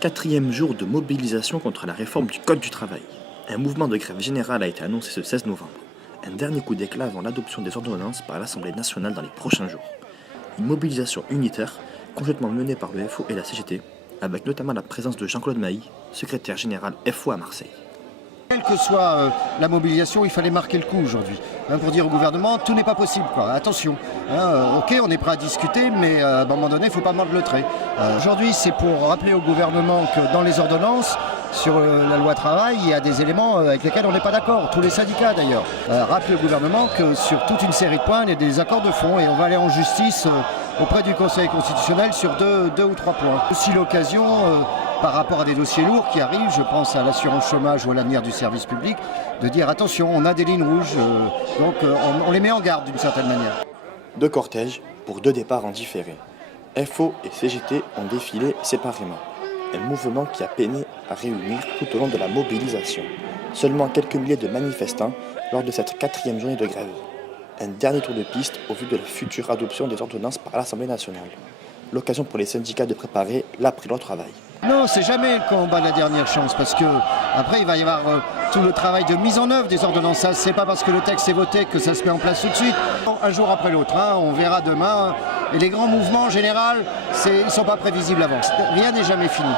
Quatrième jour de mobilisation contre la réforme du Code du travail. Un mouvement de grève générale a été annoncé ce 16 novembre. Un dernier coup d'éclat avant l'adoption des ordonnances par l'Assemblée nationale dans les prochains jours. Une mobilisation unitaire, conjointement menée par le FO et la CGT, avec notamment la présence de Jean-Claude Mailly, secrétaire général FO à Marseille. Quelle que soit la mobilisation, il fallait marquer le coup aujourd'hui. Pour dire au gouvernement, tout n'est pas possible. Attention, ok, on est prêt à discuter, mais à un moment donné, il ne faut pas mordre le trait. Aujourd'hui, c'est pour rappeler au gouvernement que dans les ordonnances, sur la loi travail, il y a des éléments avec lesquels on n'est pas d'accord, tous les syndicats d'ailleurs. Rappeler au gouvernement que sur toute une série de points, il y a des accords de fond et on va aller en justice auprès du Conseil constitutionnel sur deux ou trois points. Aussi l'occasion, par rapport à des dossiers lourds qui arrivent, je pense à l'assurance chômage ou à l'avenir du service public, de dire attention, on a des lignes rouges, donc on les met en garde d'une certaine manière. Deux cortèges pour deux départs en différé. FO et CGT ont défilé séparément. Un mouvement qui a peiné à réunir tout au long de la mobilisation. Seulement quelques milliers de manifestants lors de cette quatrième journée de grève. Un dernier tour de piste au vu de la future adoption des ordonnances par l'Assemblée nationale. L'occasion pour les syndicats de préparer l'après-loi travail. Non, c'est jamais le combat de la dernière chance, parce que après il va y avoir tout le travail de mise en œuvre des ordonnances. Ça, c'est pas parce que le texte est voté que ça se met en place tout de suite. Un jour après l'autre, on verra demain. Et les grands mouvements en général, ils ne sont pas prévisibles avant. Rien n'est jamais fini.